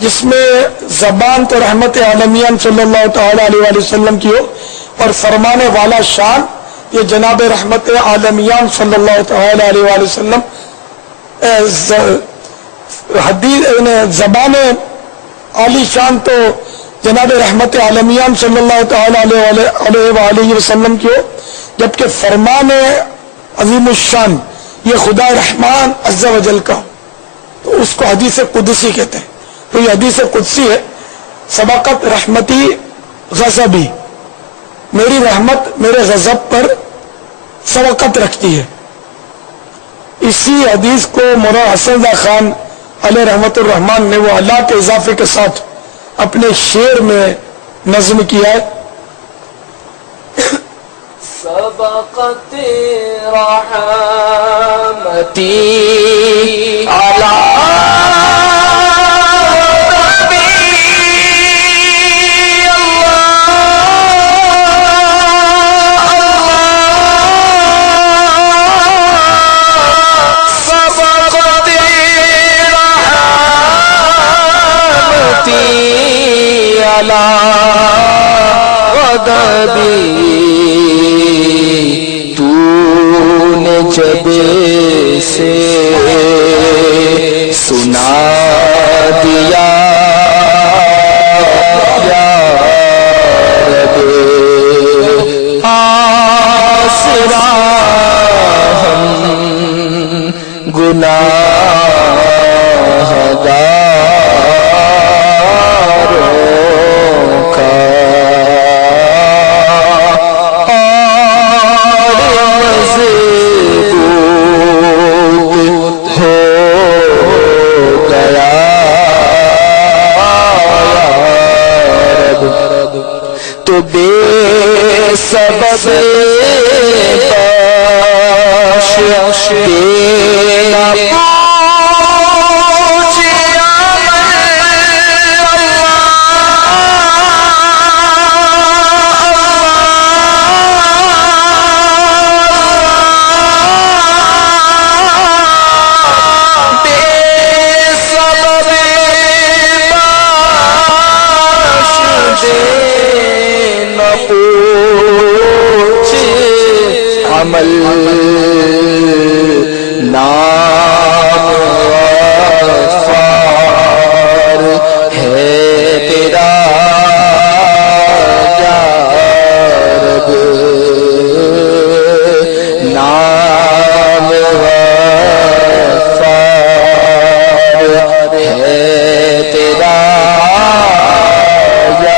جس میں زبان تو رحمت عالمیان صلی اللہ تعالی علیہ وآلہ وسلم کی ہو اور فرمانے والا شان یہ جناب رحمت عالمیان صلی اللہ تعالی علیہ وآلہ وسلم. حدیث زبان عالی شان تو جناب رحمت عالمیان صلی اللہ تعالی علیہ وآلہ وسلم کی ہو، جبکہ فرمان عظیم الشان یہ خدا رحمان عز و جل کا، تو اس کو حدیث قدسی کہتے ہیں. تو یہ حدیث قدسی ہے، سبقت رحمتی غضبی، میری رحمت میرے غضب پر سبقت رکھتی ہے. اسی حدیث کو مولانا حسن رضا خان علیہ رحمت الرحمان نے وہ اللہ کے اضافے کے ساتھ اپنے شعر میں نظم کیا ہے. سبقت رحمتی علی تو نے جب سے سنا دیا یا رب آسرا ہم سبب بخش دینا عمل نام غفار ہے تیرا یا رب نام غفار ہے تیرا یا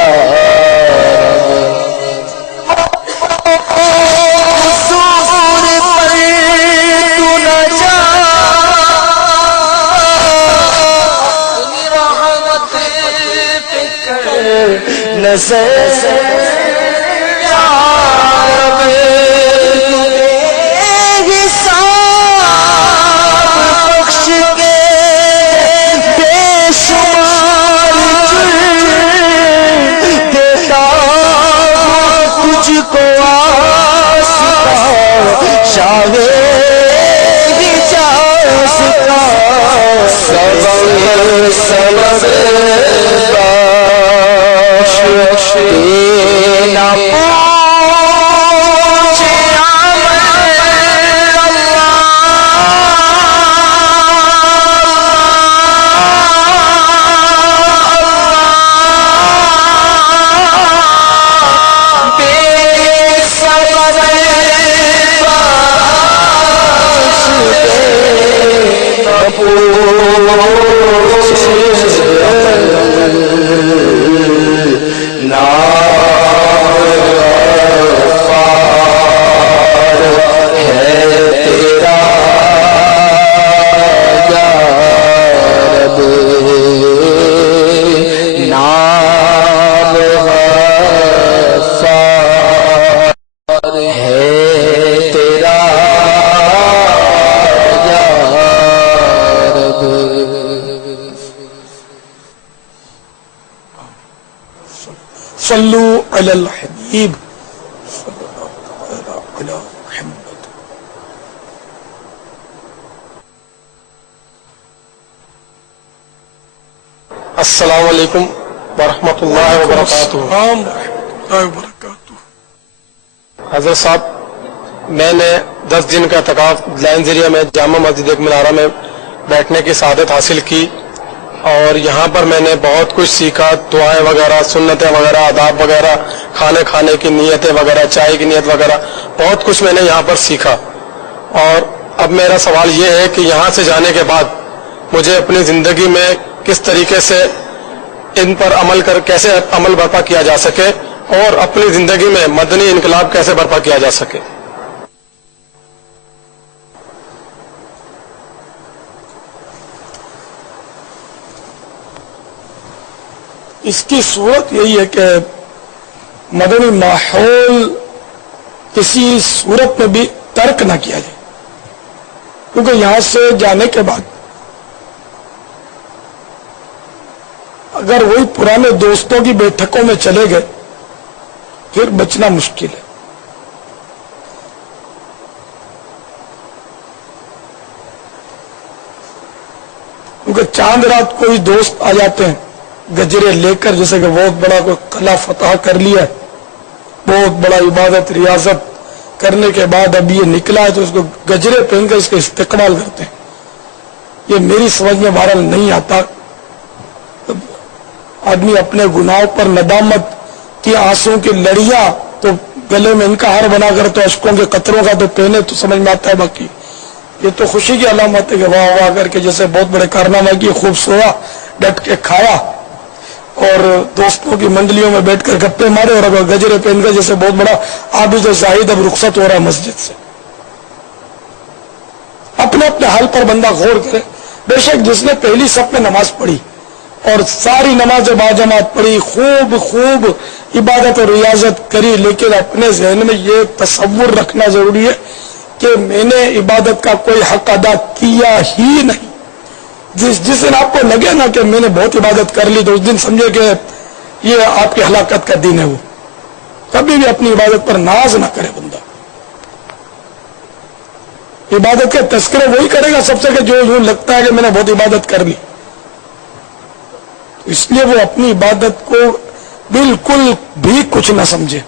صلو علی الحبیب صلی اللہ علی محمد. السلام علیکم ورحمۃ اللہ وبرکاتہ۔ السلام ورحمۃ اللہ وبرکاتہ۔ حضرت صاحب، میں نے 10 دن کا اعتکاف لائن ذریعہ میں جامع مسجد ایک منارہ میں بیٹھنے کی سعادت حاصل کی، اور یہاں پر میں نے بہت کچھ سیکھا، دعائیں وغیرہ، سنتیں وغیرہ، آداب وغیرہ، کھانے کی نیتیں وغیرہ، چائے کی نیت وغیرہ، بہت کچھ میں نے یہاں پر سیکھا۔ اور اب میرا سوال یہ ہے کہ یہاں سے جانے کے بعد مجھے اپنی زندگی میں کس طریقے سے ان پر کیسے عمل برپا کیا جا سکے، اور اپنی زندگی میں مدنی انقلاب کیسے برپا کیا جا سکے۔ اس کی صورت یہی ہے کہ مدنی ماحول کسی صورت میں بھی ترک نہ کیا جائے، کیونکہ یہاں سے جانے کے بعد اگر وہی پرانے دوستوں کی بیٹھکوں میں چلے گئے پھر بچنا مشکل ہے۔ کیونکہ چاند رات کوئی دوست آ جاتے ہیں گجرے لے کر، جیسے کہ بہت بڑا کوئی قلعہ فتح کر لیا ہے، بہت بڑا عبادت ریاضت کرنے کے بعد اب یہ نکلا ہے تو اس کو گجرے پہن کر اس کا استقبال کرتے ہیں۔ یہ میری سمجھ میں بہرحال نہیں آتا۔ آدمی اپنے گناہوں پر ندامت کی آنسوں کی لڑیاں تو گلے میں ان کا ہار بنا کر تو اشکوں کے قطروں کا تو پہنے تو سمجھ میں آتا ہے، باقی یہ تو خوشی کی علامت ہے کہ واہ واہ کر کے جیسے بہت بڑے کارنامہ کی، خوب سویا، ڈٹ کے کھایا، اور دوستوں کی منڈلیوں میں بیٹھ کر گپے مارے، اور اگر گجرے پہن کر جیسے بہت بڑا عابد و زاہد اب رخصت ہو رہا ہے مسجد سے۔ اپنے اپنے حال پر بندہ غور کرے۔ بے شک جس نے پہلی صف میں نماز پڑھی اور ساری نماز باجماعت پڑھی، خوب خوب عبادت اور ریاضت کری، لیکن اپنے ذہن میں یہ تصور رکھنا ضروری ہے کہ میں نے عبادت کا کوئی حق ادا کیا ہی نہیں۔ جس دن آپ کو لگے نا کہ میں نے بہت عبادت کر لی تو اس دن سمجھے کہ یہ آپ کی ہلاکت کا دن ہے۔ وہ کبھی بھی اپنی عبادت پر ناز نہ کرے بندہ۔ عبادت کے تذکرے وہی کرے گا سب سے کہ جو یوں لگتا ہے کہ میں نے بہت عبادت کر لی، اس لیے وہ اپنی عبادت کو بالکل بھی کچھ نہ سمجھے۔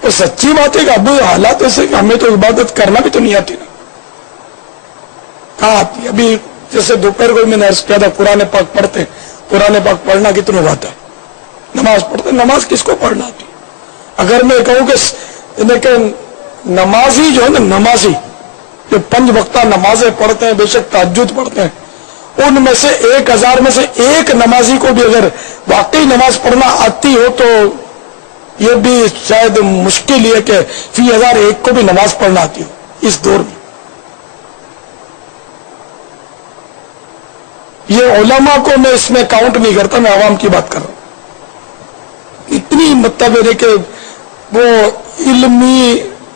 تو سچی بات ہے کہ اب حالات ایسے کہ ہمیں تو عبادت کرنا بھی تو نہیں آتی نا، کہاں آتی ہے؟ ابھی جیسے دوپہر کو میں نے عرض کیا تھا قرآن پاک پڑھتے، قرآن پاک پڑھنا کتنے آتا ہے؟ نماز پڑھتے، نماز کس کو پڑھنا آتی؟ اگر میں کہوں کہ نمازی جو ہے نا، نمازی جو 5 وقتہ نمازیں پڑھتے ہیں، بے شک تہجد پڑھتے ہیں، ان میں سے 1000 میں سے ایک نمازی کو بھی اگر واقعی نماز پڑھنا آتی ہو تو یہ بھی شاید مشکل ہے کہ فی 1000 ایک کو بھی نماز پڑھنا آتی ہو اس دور میں۔ یہ علماء کو میں اس میں کاؤنٹ نہیں کرتا، میں عوام کی بات کر رہا ہوں۔ اتنی مطلب ہے کہ وہ علمی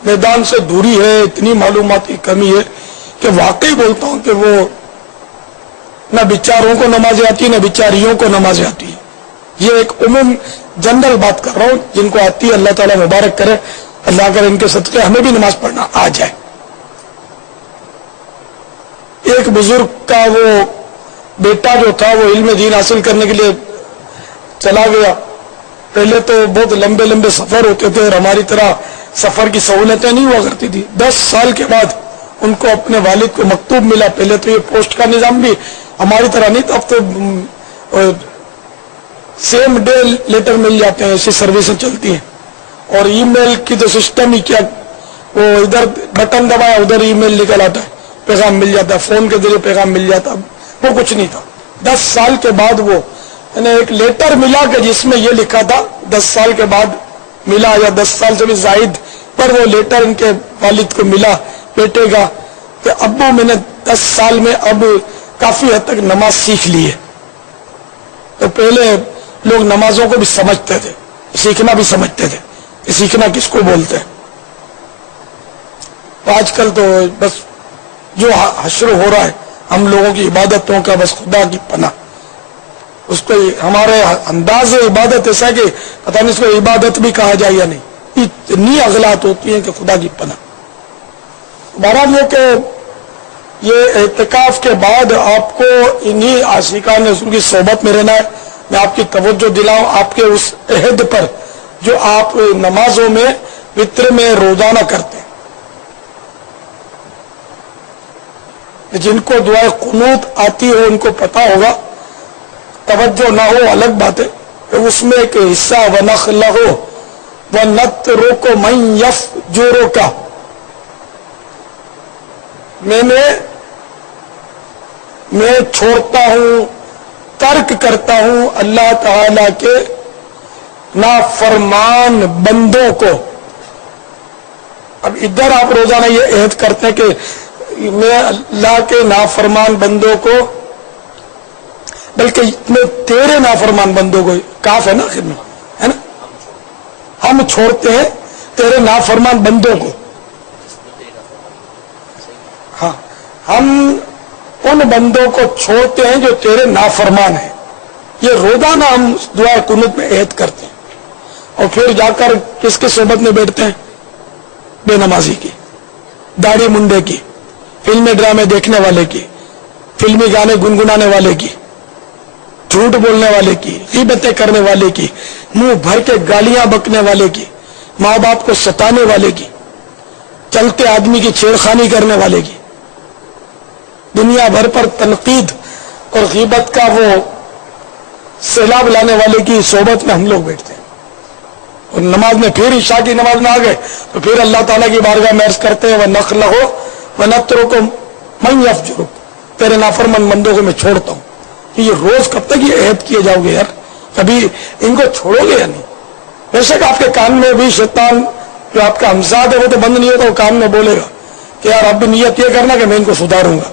میدان سے دوری ہے، اتنی معلومات کی کمی ہے کہ واقعی بولتا ہوں کہ وہ نہ بیچاروں کو نمازیں آتی نہ بیچاریوں کو نمازیں آتی ہے۔ یہ ایک عموم جنرل بات کر رہا ہوں، جن کو آتی ہے اللہ تعالیٰ مبارک کرے، اللہ کرے ان کے صدقے ہمیں بھی نماز پڑھنا آ جائے۔ ایک بزرگ کا وہ بیٹا جو تھا وہ علم دین حاصل کرنے کے لیے چلا گیا۔ پہلے تو بہت لمبے لمبے سفر ہوتے تھے اور ہماری طرح سفر کی سہولتیں نہیں ہوا کرتی تھی۔ 10 سال کے بعد ان کو اپنے والد کو مکتوب ملا۔ پہلے تو یہ پوسٹ کا نظام بھی ہماری طرح نہیں تھا، اب تو سیم ڈے لیٹر مل جاتے ہیں، ایسی سروسیں چلتی ہیں۔ اور ای میل کی تو سسٹم ہی کیا، وہ ادھر بٹن دبایا ادھر ای میل نکل آتا ہے، پیغام مل جاتا ہے، فون کے ذریعے پیغام مل جاتا ہے، وہ کچھ نہیں تھا۔ 10 سال کے بعد وہ ایک لیٹر ملا کہ جس میں یہ لکھا تھا 10 سال کے بعد ملا، یا 10 سال سے بھی زائد پر وہ لیٹر ان کے والد کو ملا بیٹے کا کہ ابو میں نے 10 سال میں اب کافی حد تک نماز سیکھ لی ہے۔ تو پہلے لوگ نمازوں کو بھی سمجھتے تھے، سیکھنا بھی سمجھتے تھے کہ سیکھنا کس کو بولتے ہیں۔ آج کل تو بس جو حشر ہو رہا ہے ہم لوگوں کی عبادتوں کا، بس خدا کی پناہ، اس کو ہمارے انداز عبادت ایسا کہ پتہ نہیں اس کو عبادت بھی کہا جائے یا نہیں، اتنی اغلاط ہوتی ہیں کہ خدا کی پناہ۔ بہرحال یہ کہ یہ اعتکاف کے بعد آپ کو انہی عاشقان رسول کی صحبت میں رہنا ہے. میں آپ کی توجہ دلاؤں آپ کے اس عہد پر جو آپ نمازوں میں وتر میں روزانہ کرتے ہیں. جن کو دعائے قنوت آتی ہو ان کو پتا ہوگا، توجہ نہ ہو الگ بات ہے، اس میں ایک حصہ وَنَخْلَهُ وَنَتْرُكُ مَن يَفْجُرُكَ، میں چھوڑتا ہوں، ترک کرتا ہوں اللہ تعالی کے نافرمان بندوں کو. اب ادھر آپ روزانہ یہ عہد کرتے ہیں کہ میں اللہ کے نافرمان بندوں کو، بلکہ میں تیرے نافرمان بندوں کو، کاف ہے نا آخر میں، ہے نا، ہم چھوڑتے ہیں تیرے نافرمان بندوں کو. ہاں، ہم ان بندوں کو چھوڑتے ہیں جو تیرے نافرمان ہیں. یہ روزانہ ہم دعا قنوت میں عہد کرتے ہیں. اور پھر جا کر کس کے صحبت میں بیٹھتے ہیں؟ بے نمازی کی، داڑھی منڈے کی، فلم ڈرامے دیکھنے والے کی، فلمی گانے گنگنانے والے کی، جھوٹ بولنے والے کی، غیبتیں کرنے والے کی، منہ بھر کے گالیاں بکنے والے کی، ماں باپ کو ستانے والے کی، چلتے آدمی کی چھیڑخانی کرنے والے کی، دنیا بھر پر تنقید اور غیبت کا وہ سیلاب لانے والے کی صحبت میں ہم لوگ بیٹھتے ہیں. اور نماز میں پھر عشاء کی نماز میں آ گئے تو پھر اللہ تعالیٰ کی بارگاہ میں عرض کرتے ہیں وَنَخْلَهُ وَنَتْرُكُ مَن يَفْجُرُكَ، تیرے نافرمان بندوں کو میں چھوڑتا ہوں. کہ یہ روز کب تک یہ عہد کیے جاؤ گے یار؟ کبھی ان کو چھوڑو گے یا نہیں؟ بے شک آپ کے کان میں بھی شیطان جو آپ کا ہمزاد ہے وہ تو بند نہیں ہوتا، وہ کان میں بولے گا کہ یار اب نیت یہ کرنا کہ میں ان کو سدھاروں گا.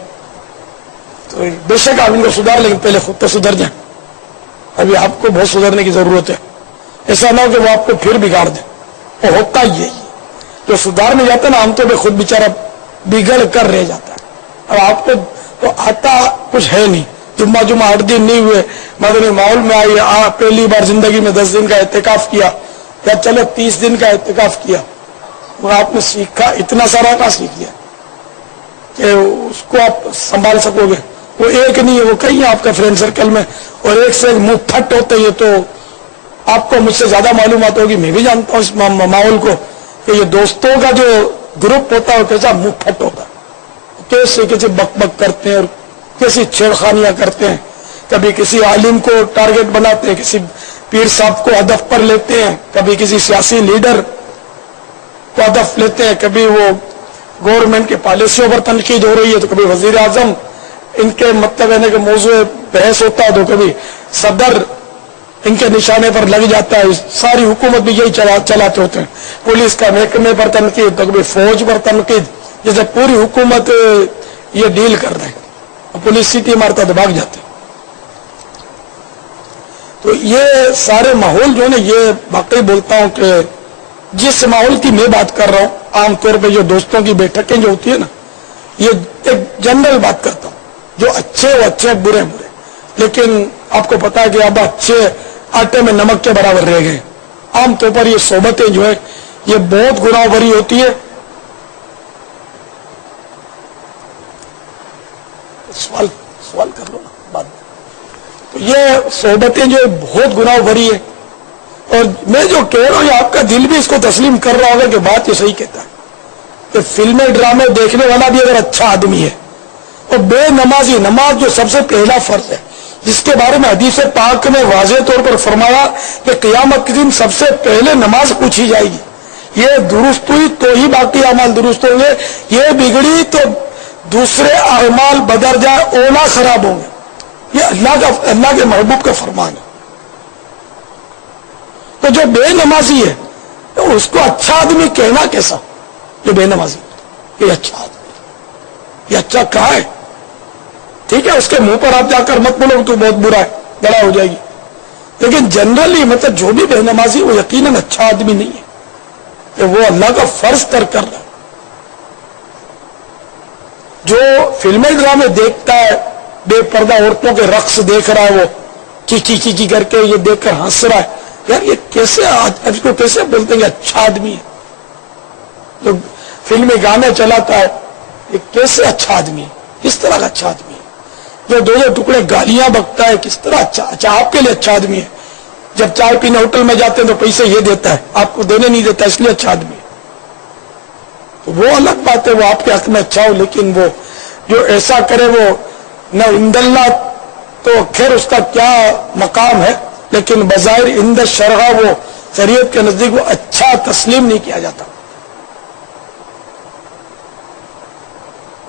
تو بے شک آپ ان کو سدھار، لیکن پہلے خود تو سدھر جائیں. ابھی آپ کو بہت سدھرنے کی ضرورت ہے. ایسا نہ ہو کہ وہ آپ کو پھر بگاڑ دے. وہ ہوتا ہی ہے جو سدھارنے جاتا ہے نا عام طور پہ خود بیچارہ بگڑ کر رہ جاتا ہے. اب آپ کو تو آتا کچھ ہے نہیں، جمعہ 8 دن نہیں ہوئے مدنی ماحول میں آئی، پہلی بار زندگی میں 10 دن کا اعتکاف کیا یا چلو 30 دن کا اعتکاف کیا، اور آپ نے سیکھا اتنا سارا کا سیکھ لیا کہ اس کو آپ سنبھال سکو گے. وہ ایک نہیں ہے، وہ کئی ہیں آپ کا فرینڈ سرکل میں، اور ایک سے منہ پھٹ ہوتے ہیں. تو آپ کو مجھ سے زیادہ معلومات ہوگی، میں بھی جانتا ہوں اس ماحول کو کہ یہ دوستوں کا جو گروپ ہوتا ہے وہ کیسا منہ پھٹ ہوتا ہے، کیسے بک بک کرتے ہیں اور کیسی چھیڑخانیاں کرتے ہیں. کبھی کسی عالم کو ٹارگٹ بناتے ہیں، کسی پیر صاحب کو ہدف پر لیتے ہیں، کبھی کسی سیاسی لیڈر کو ہدف لیتے ہیں، کبھی وہ گورنمنٹ کے پالیسیوں پر تنقید ہو رہی ہے تو کبھی وزیر اعظم ان کے مطلب ہے کہ موضوع بحث ہوتا ہے تو کبھی صدر ان کے نشانے پر لگ جاتا ہے. ساری حکومت بھی یہی چلاتے ہوتے ہیں. پولیس کا محکمے پر تنقید تو کبھی فوج پر تنقید، جیسے پوری حکومت یہ ڈیل کر رہے ہیں، پولیس سیٹی مارتا تو بھاگ جاتے. تو یہ سارے ماحول جو ہے نا، یہ واقعی بولتا ہوں کہ جس ماحول کی میں بات کر رہا ہوں، عام طور پہ جو دوستوں کی بیٹھکیں جو ہوتی ہے نا، یہ ایک جنرل بات کرتا ہوں، جو اچھے وہ اچھے، برے برے. لیکن آپ کو پتا ہے کہ اب اچھے آٹے میں نمک کے برابر رہ گئے. عام طور پر یہ صحبتیں جو ہے یہ بہت گناہ بھری ہوتی ہے. سوال کر لو نا بعد میں. تو یہ صحبتیں جو بہت گناہ بھری ہے، اور میں جو کہہ رہا ہوں یہ آپ کا دل بھی اس کو تسلیم کر رہا ہوگا کہ بات یہ صحیح کہتا ہے کہ فلمیں ڈرامے دیکھنے والا بھی اگر اچھا آدمی ہے، اور بے نمازی، نماز جو سب سے پہلا فرض ہے جس کے بارے میں حدیث پاک میں واضح طور پر فرمایا کہ قیامت کے دن سب سے پہلے نماز پوچھی جائے گی. یہ درست ہوئی تو ہی باقی اعمال درست ہوں گے، یہ بگڑی تو دوسرے اعمال بدرجہ اولا خراب ہوں گے. یہ اللہ کے محبوب کا فرمان ہے. تو جو بے نمازی ہے تو اس کو اچھا آدمی کہنا کیسا؟ جو بے نمازی یہ اچھا آدمی، یہ اچھا کہاں ہے؟ ٹھیک ہے، اس کے منہ پر آپ جا کر مت بولو تو بہت برا ہے، گڑا ہو جائے گی. لیکن جنرلی مطلب جو بھی بے نمازی وہ یقیناً اچھا آدمی نہیں ہے کہ وہ اللہ کا فرض ترک کر رہا ہے. جو فلمیں ڈرامے دیکھتا ہے، بے پردہ عورتوں کے رقص دیکھ رہا ہے، وہ چیچی چیچی کر کے یہ دیکھ کر ہنس رہا ہے، یار یہ کیسے اس کو کیسے بولتے ہیں کہ اچھا آدمی ہے؟ جو فلمی گانے چلاتا ہے یہ کیسے اچھا آدمی ہے؟ کس طرح کا اچھا آدمی ہے؟ جو دو ٹکڑے گالیاں بکتا ہے کس طرح اچھا آپ کے لیے اچھا آدمی ہے؟ جب چائے پینے ہوٹل میں جاتے ہیں تو پیسے یہ دیتا ہے، آپ کو دینے نہیں دیتا، اس لیے اچھا آدمی ہے۔ تو وہ الگ بات ہے، وہ آپ کے حق میں اچھا ہو، لیکن وہ جو ایسا کرے وہ نہ عند اللہ تو خیر اس کا کیا مقام ہے، لیکن بظاہر عند شرع وہ شریعت کے نزدیک وہ اچھا تسلیم نہیں کیا جاتا۔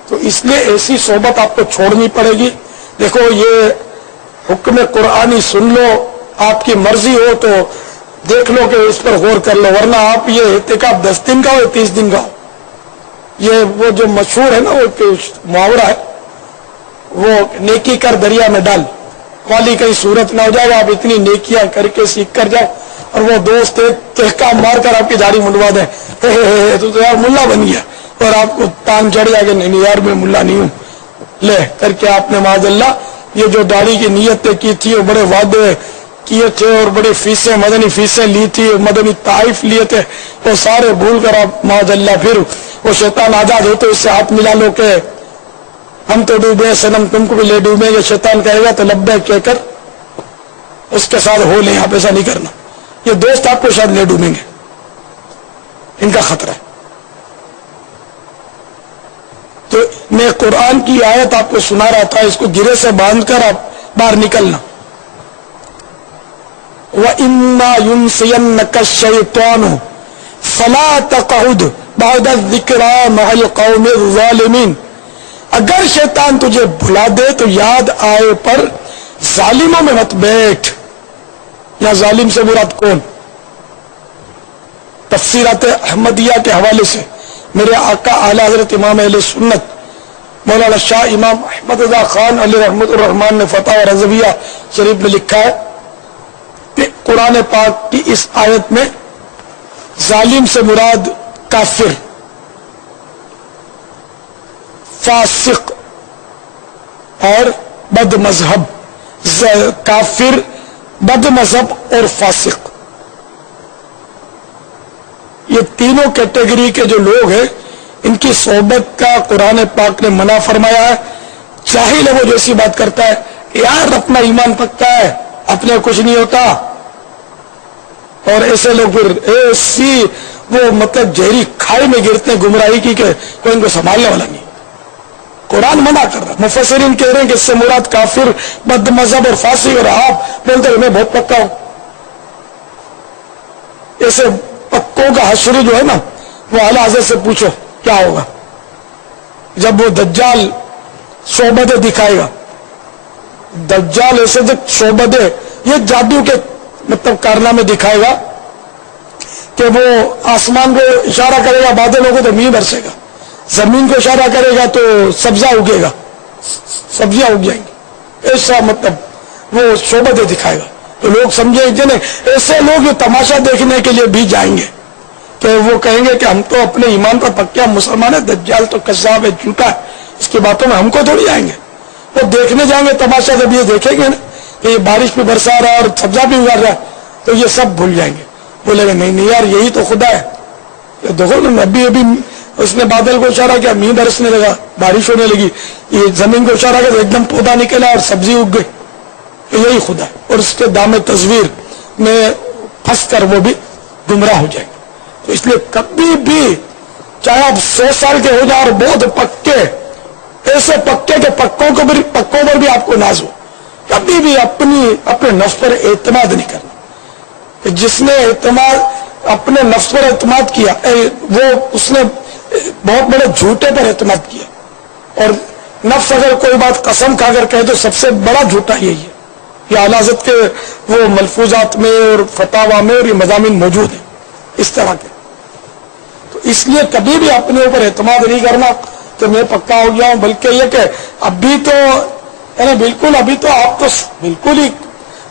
تو اس لیے ایسی صحبت آپ کو چھوڑنی پڑے گی۔ دیکھو یہ حکم قرآنی سن لو، آپ کی مرضی ہو تو دیکھ لو کہ اس پر غور کر لو، ورنہ آپ یہ اعتکاف 10 دن کا ہو 30 دن کا ہو، یہ وہ جو مشہور ہے نا وہ محاورہ ہے، وہ نیکی کر دریا میں ڈال، والی کہیں صورت نہ ہو جائے گا، آپ اتنی نیکیاں کر کے سیکھ کر جاؤ اور وہ دوست ایک تہکا مار کر آپ کی داڑھی منڈوا دیں، تو یار ملا بن گیا، اور آپ کو تان چڑھ جائے کہ نہیں یار میں ملا نہیں ہوں، لے کر کے آپ نے معاذ اللہ یہ جو داڑھی کی نیتیں کی تھی اور بڑے وعدے کیے تھے اور بڑی فیسیں مدنی فیسیں لی تھی، مدنی تحائف لیے تھے، وہ سارے بھول کر آپ معاذ اللہ پھر وہ شیطان آزاد ہوتے اس سے ہاتھ ملا لو کہ ہم تو ڈوبے سنم تم کو بھی لے ڈوبیں گے، شیطان کہے گا تو لبیک کہہ کر اس کے ساتھ ہو لیں، آپ ایسا نہیں کرنا، یہ دوست آپ کو شاید لے ڈوبیں گے، ان کا خطرہ ہے۔ تو میں قرآن کی آیت آپ کو سنا رہا تھا، اس کو گرے سے باندھ کر آپ باہر نکلنا۔ وَإِمَّا يُنْسِيَنَّكَ الشَّيْطَانُ فَلَا تَقْعُدْ بَعْدَ الذِّكْرَىٰ مَعَ الْقَوْمِ الظَّالِمِينَ، اگر شیطان تجھے بھلا دے تو یاد آئے پر ظالموں میں مت بیٹھ۔ یا ظالم سے مراد کون؟ تفسیرات احمدیہ کے حوالے سے میرے آقا اعلی حضرت امام اہل سنت مولانا شاہ امام احمد رضا خان علیہ رحمت الرحمان نے فتح رضویہ شریف میں لکھا ہے کہ قرآن پاک کی اس آیت میں ظالم سے مراد کافر، فاسق اور بد مذہب، کافر، بد مذہب اور فاسق، یہ تینوں کیٹیگری کے جو لوگ ہیں ان کی صحبت کا قرآن پاک نے منع فرمایا ہے۔ جاہل ہے وہ جو ایسی بات کرتا ہے یار اپنا ایمان پکا ہے اپنے کچھ نہیں ہوتا، اور ایسے لوگ پھر ایسی وہ مطلب جہری کھائی میں گرتے ہیں گمراہی کی کہ کوئی ان کو سنبھالنے والا نہیں۔ قرآن منع کر رہا، مفسرین کہہ رہے ہیں کہ اس سے مراد کافر، بد مذہب اور فاسق، اور آپ بولتے ہیں میں بہت پکا ہوں۔ ایسے پکوں کا حشر جو ہے نا وہ اعلی حضرت سے پوچھو کیا ہوگا جب وہ دجال شعبدیں دکھائے گا۔ دجال ایسے شعبدیں یہ جادو کے مطلب کارنامے دکھائے گا کہ وہ آسمان کو اشارہ کرے گا بادلوں کو تو میہ برسے گا، زمین کو اشارہ کرے گا تو سبزہ اگے گا، سبزیاں اگ جائیں گی، ایسا مطلب وہ شعبدیں دکھائے گا۔ تو لوگ سمجھے جنہیں ایسے لوگ یہ تماشا دیکھنے کے لیے بھی جائیں گے کہ وہ کہیں گے کہ ہم تو اپنے ایمان پر پکے مسلمان ہیں، دجال تو کذاب ہے، جھوٹا ہے، اس کی باتوں میں ہم کو تھوڑی آئیں گے۔ وہ دیکھنے جائیں گے تماشا، جب یہ دیکھیں گے نا کہ یہ بارش بھی برسا رہا ہے اور سبزہ بھی اگا رہا ہے تو یہ سب بھول جائیں گے، بولے گا نہیں یار یہی تو خدا ہے۔ یہ دیکھو نا ابھی اس نے بادل کو اشارہ کیا، میہ برسنے لگا، بارش ہونے لگی، یہ زمین کو اشارہ کیا ایک دم پودا نکلا اور سبزی اگ گئی، یہی خدا ہے۔ اور اس کے دام تصویر میں پھنس کر وہ بھی گمراہ ہو جائیں گے۔ تو اس لیے کبھی بھی چاہے آپ 100 سال کے ہو جائیں اور بہت پکے، ایسے پکے کہ پکوں پر بھی آپ کو ناز ہو، کبھی بھی اپنے نفس پر اعتماد نہیں کرنا۔ کہ جس نے اپنے نفس پر اعتماد کیا وہ اس نے بہت بڑے جھوٹے پر اعتماد کیا، اور نفس اگر کوئی بات قسم کھا کر کہے تو سب سے بڑا جھوٹا یہی ہے۔ یہ اعلی حضرت کے وہ ملفوظات میں اور فتاوا میں اور یہ مضامین موجود ہیں اس طرح کے۔ تو اس لیے کبھی بھی اپنے اوپر اعتماد نہیں کرنا کہ میں پکا ہو گیا ہوں، بلکہ یہ کہ ابھی تو یعنی بالکل ابھی تو آپ تو بالکل ہی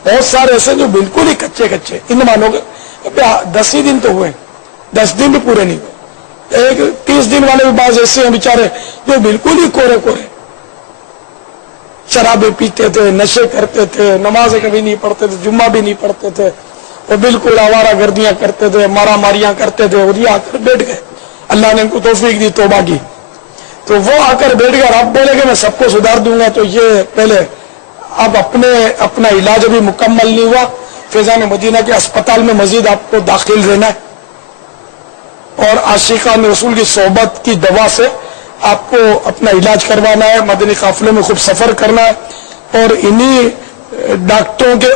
بہت سارے ایسے جو بالکل ہی کچے ان مانو گے 10 ہی دن تو ہوئے، 10 دن بھی پورے نہیں ہوئے، ایک 30 دن والے بھی بعض ایسے ہیں بیچارے جو بالکل ہی کورے شرابیں پیتے تھے، نشے کرتے تھے، نمازیں کبھی نہیں پڑھتے تھے، جمعہ بھی نہیں پڑھتے تھے، وہ بالکل آوارہ گردیاں کرتے تھے، مارا ماریاں کرتے تھے، اور یہ آ کر بیٹھ گئے۔ اللہ نے ان کو توفیق دی، توبہ کی، تو وہ آ کر بیٹھ گیا اور اب بولے کہ میں سب کو سدھار دوں گا. تو یہ پہلے اب اپنا علاج ابھی مکمل نہیں ہوا. فیضان مدینہ کے اسپتال میں مزید آپ کو داخل رہنا ہے اور عاشقان رسول کی صحبت کی دوا سے آپ کو اپنا علاج کروانا ہے. مدنی قافلے میں خوب سفر کرنا ہے اور انہی ڈاکٹروں کے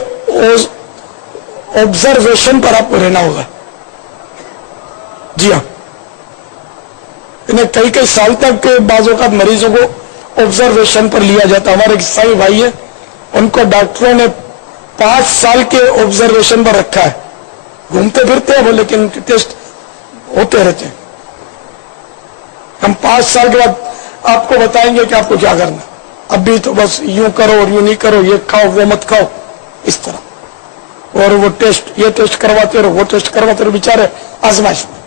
آبزرویشن پر آپ کو رہنا ہوگا. جی ہاں, انہیں کئی سال تک بعض اوقات مریضوں کو آبزرویشن پر لیا جاتا. ہمارے ایک عیسائی بھائی ہے, ان کو ڈاکٹروں نے 5 سال کے آبزرویشن پر رکھا ہے. گھومتے پھرتے ہیں وہ, لیکن ان کے ٹیسٹ ہوتے رہتے ہیں. ہم 5 سال کے بعد آپ کو بتائیں گے کہ آپ کو کیا کرنا. ابھی تو بس یوں کرو اور یوں نہیں کرو, یہ کھاؤ وہ مت کھاؤ, اس طرح. اور وہ ٹیسٹ, یہ ٹیسٹ کرواتے رہو, وہ ٹیسٹ کرواتے رہو, بیچارے آزمائش میں.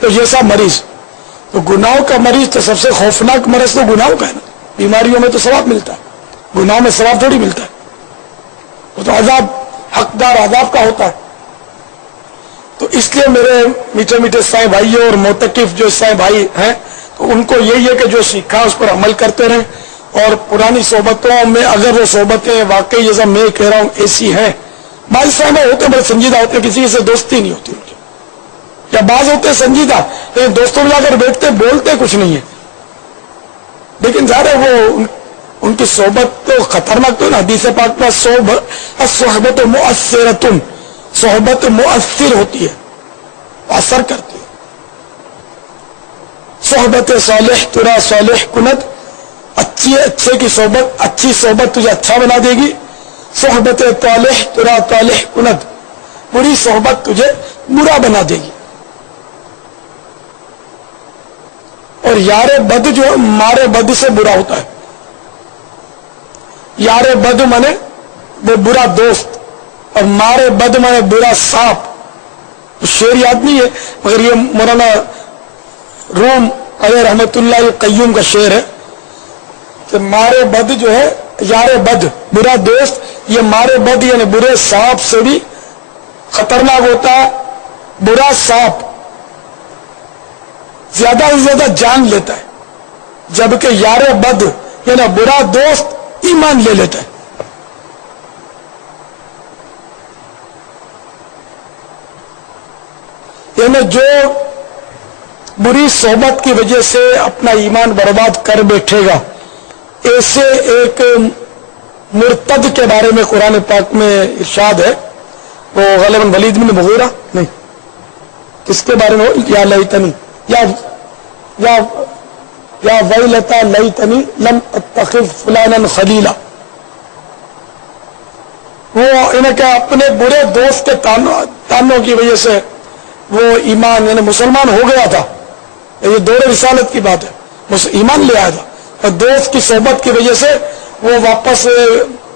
تو جیسا مریض, تو گناہوں کا مریض تو سب سے خوفناک مرض تو گناہوں کا ہے نا. بیماریوں میں تو ثواب ملتا ہے, گناہوں میں ثواب تھوڑی ملتا ہے. وہ تو عذاب, حقدار عذاب کا ہوتا ہے. تو اس لیے میرے میٹھے میٹھے عیسائی بھائیوں اور معتکف جو عیسائی بھائی ہیں, تو ان کو یہی ہے کہ جو سیکھا اس پر عمل کرتے رہیں. اور پرانی صحبتوں میں اگر وہ صحبتیں واقعی جیسا میں کہہ رہا ہوں ایسی ہیں, بعض صاحب ہوتے بڑے سنجیدہ ہوتے, کسی سے دوستی نہیں ہوتی ان کی, یا بعض ہوتے سنجیدہ لیکن دوستوں میں جا کر بیٹھتے بولتے کچھ نہیں ہے. لیکن ظاہر ہے وہ ان کی صحبت تو خطرناک تو نا. حدیث پاک میں صحبت مؤثرتن, صحبت مؤثر ہوتی ہے, اثر کرتی ہے. صحبت صالح ترا صالح کند, اچھے کی صحبت, اچھی صحبت تجھے اچھا بنا دے گی. صحبت طالح ترا طالح کند, بری صحبت تجھے برا بنا دے گی. اور یار بد جو مارے بد سے برا ہوتا ہے. یار بد مانے وہ برا دوست, اور مارے بد مانے برا سانپ. شعر یاد نہیں ہے مگر یہ مولانا روم علیہ رحمت اللہ قیوم کا شعر ہے کہ مارے بد جو ہے, یار بد برا دوست, یہ مارے بد یعنی برے سانپ سے بھی خطرناک ہوتا ہے. برا سانپ زیادہ سے زیادہ جان لیتا ہے, جبکہ یار بد یعنی برا دوست ایمان لے لیتا ہے. یعنی جو بری صحبت کی وجہ سے اپنا ایمان برباد کر بیٹھے گا, ایسے ایک مرتد کے بارے میں قرآن پاک میں ارشاد ہے, وہ غالباً ولید بن مغیرہ نہیں, کس کے بارے میں, یا لیتنی یا ویلتا لیتنی لم اتخذ فلانا خلیلا. وہ انہیں کہ اپنے برے دوست کے تانوں کی وجہ سے وہ ایمان یعنی مسلمان ہو گیا تھا, یہ دور رسالت کی بات ہے, ایمان لے آیا تھا, اور دوست کی صحبت کی وجہ سے وہ واپس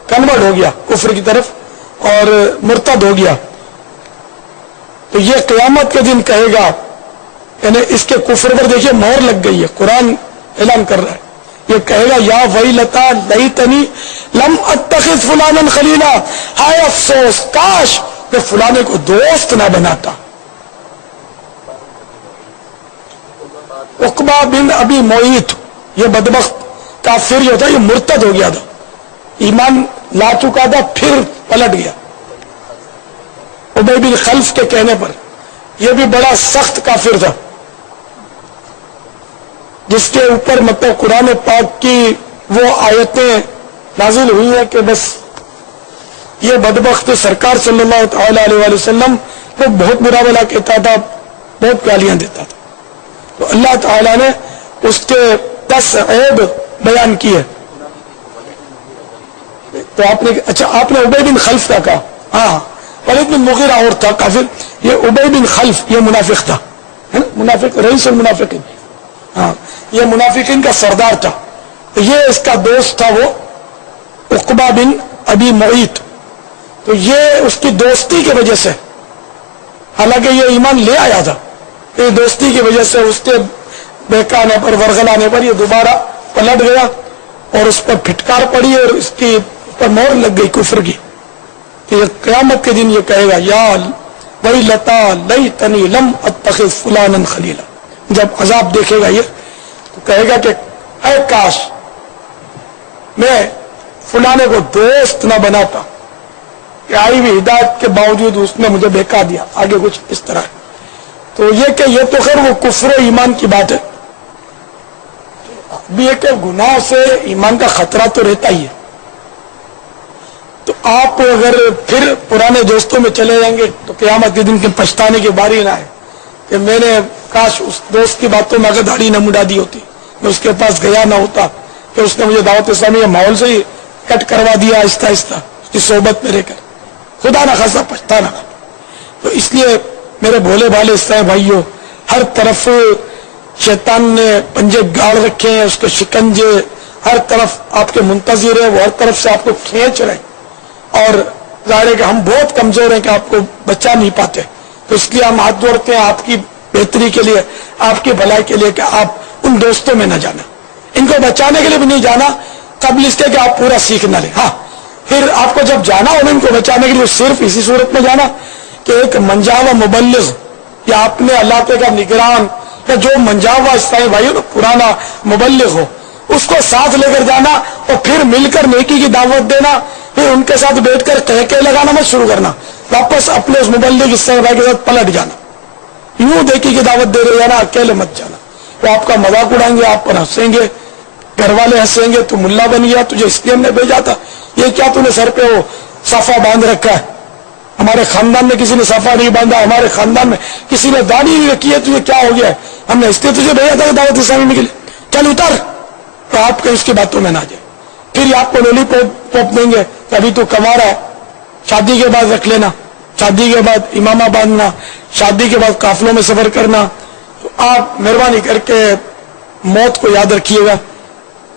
کنورٹ ہو گیا کفر کی طرف اور مرتد ہو گیا. تو یہ قیامت کے دن کہے گا, یعنی اس کے کفر پر دیکھیے مہر لگ گئی ہے, قرآن اعلان کر رہا ہے, یہ کہے گا یا ویلتا لیتنی لم اتخذ فلانا خلیلا, ہائے افسوس کاش میں فلانے کو دوست نہ بناتا. عقبہ بن ابی معیط, یہ بدبخت کافر جو تھا, یہ مرتد ہو گیا تھا, ایمان لا چکا تھا پھر پلٹ گیا ابی بن خلف کے کہنے پر. یہ بھی بڑا سخت کافر تھا, جس کے اوپر مطلب قرآن پاک کی وہ آیتیں نازل ہوئی ہیں کہ بس یہ بدبخت سرکار صلی اللہ تعالی علیہ وسلم کو بہت برا بلا کہتا تھا, بہت گالیاں دیتا تھا. تو اللہ تعالیٰ نے اس کے 10 عیب بیان کیے. تو آپ نے اچھا آپ نے ابی بن خلف کا کہا, ہاں ولید بن مغیرہ اور تھا کافر, یہ ابی بن خلف یہ منافق تھا, منافق رئیس المنافقین, ہاں یہ منافقین کا سردار تھا. یہ اس کا دوست تھا وہ عقبہ بن ابی معیط. تو یہ اس کی دوستی کی وجہ سے, حالانکہ یہ ایمان لے آیا تھا, یہ دوستی کی وجہ سے اس کے بہکانے پر ورغلانے پر یہ دوبارہ پلٹ گیا اور اس پر پھٹکار پڑی اور اس کی پر مہر لگ گئی کفر کی. کہ یہ قیامت کے دن یہ کہے گا یا ویلتا لیتنی لم اتخذ فلانا خلیلا. جب عذاب دیکھے گا یہ تو کہے گا کہ اے کاش میں فلانے کو دوست نہ بناتا کہ آئی ہوئی ہدایت کے باوجود اس نے مجھے بہکا دیا، آگے کچھ اس طرح ہے۔ تو یہ کہ یہ تو خیر وہ کفر و ایمان کی بات ہے، ابھی یہ کہ گناہ سے ایمان کا خطرہ تو رہتا ہی ہے۔ تو آپ اگر پھر پرانے دوستوں میں چلے جائیں گے تو قیامت کے دن کے پچھتانے کی باری نہ آئے کہ میں نے کاش اس دوست کی باتوں میں اگر داڑھی نہ مڈا دی ہوتی، میں اس کے پاس گیا نہ ہوتا، کہ اس نے مجھے دعوت اسلامی کے ماحول سے ہی کٹ کروا دیا آہستہ آہستہ اس کی صحبت میں رہ کر، خدا نہ خاصا پچھتانا۔ تو اس لیے میرے بھولے بھالے اسلام بھائیوں، ہر طرف شیطان نے پنجے گاڑ رکھے ہیں، اس کے شکنجے ہر طرف آپ کے منتظر ہیں، وہ ہر طرف سے آپ کو کھینچ رہے ہیں، اور ظاہر ہے کہ ہم بہت کمزور ہیں کہ آپ کو بچا نہیں پاتے، تو اس لیے ہم ہاتھ جوڑتے ہیں آپ کی بہتری کے لیے، آپ کی بھلائی کے لیے کہ آپ ان دوستوں میں نہ جانا، ان کو بچانے کے لیے بھی نہیں جانا قبل اس کے کہ آپ پورا سیکھ نہ لیں۔ ہاں پھر آپ کو جب جانا ہو ان کو بچانے کے لیے صرف اسی صورت میں جانا کہ ایک منجاوا مبلغ یا اپنے علاقے کا نگران یا جو منجاوا اسلامی بھائی نا پرانا مبلغ ہو، اس کو ساتھ لے کر جانا اور پھر مل کر نیکی کی دعوت دینا، پھر ان کے ساتھ بیٹھ کر کہکے لگانا مت شروع کرنا، واپس اپنے اس مبلغ اسلامی بھائی کے ساتھ پلٹ جانا، یوں نیکی کی دعوت دے رہے جانا، اکیلے مت جانا، وہ آپ کا مذاق اڑائیں گے، آپ پر ہنسیں گے، گھر والے ہنسیں گے، تو ملا بن گیا، تجھے اس لیے ہم نے بھیجا تھا، یہ کیا تو نے سر پہ وہ صفا باندھ رکھا ہے، ہمارے خاندان میں کسی نے صفا نہیں باندھا، ہمارے خاندان میں کسی نے داڑھی نہیں رکھی ہے، تجھے کیا ہو گیا ہے، ہم نے اس لیے تجھے بھیجا تھا دعوت اسلامی میں کے لیے، چل اتر، تو آپ کے اس کی باتوں میں نہ جائے، پھر یہ آپ کو لولی پوپ دیں گے کہ ابھی تو کما رہا ہے، شادی کے بعد رکھ لینا، شادی کے بعد امامہ باندھنا، شادی کے بعد قافلوں میں سفر کرنا، تو آپ مہربانی کر کے موت کو یاد رکھیے گا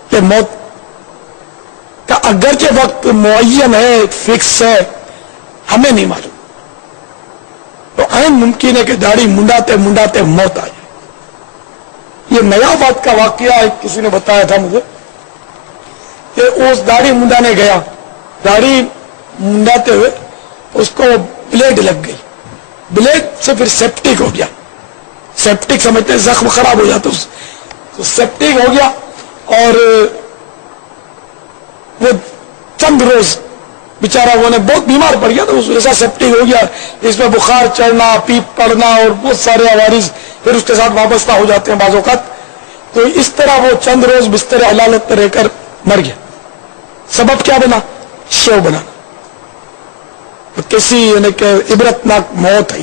کہ موت کا اگرچہ وقت معین ہے، فکس ہے، ہمیں نہیں معلوم، تو عین ممکن ہے کہ داڑھی منڈاتے منڈاتے موت آ جائے۔ یہ نیا بات کا واقعہ ہے، کسی نے بتایا تھا مجھے کہ اس داڑھی منڈانے گیا، داڑھی منڈاتے ہوئے اس کو بلیڈ لگ گئی، بلیڈ سے پھر سیپٹک ہو گیا، سیپٹک سمجھتے ہیں زخم خراب ہو جاتا، تو سیپٹک ہو گیا، اور وہ چند روز بیچارہ وہ نے بہت بیمار پڑ گیا، تو ایسا سیپٹک ہو گیا اس میں بخار چڑھنا، پیپ پڑنا اور بہت سارے عوارض پھر اس کے ساتھ وابستہ ہو جاتے ہیں بعض اوقات، تو اس طرح وہ چند روز بستر حلالت پر رہ کر مر گیا۔ سبب کیا بنا؟ شیو بنانا، کسی یعنی کہ عبرتناک موت ہے،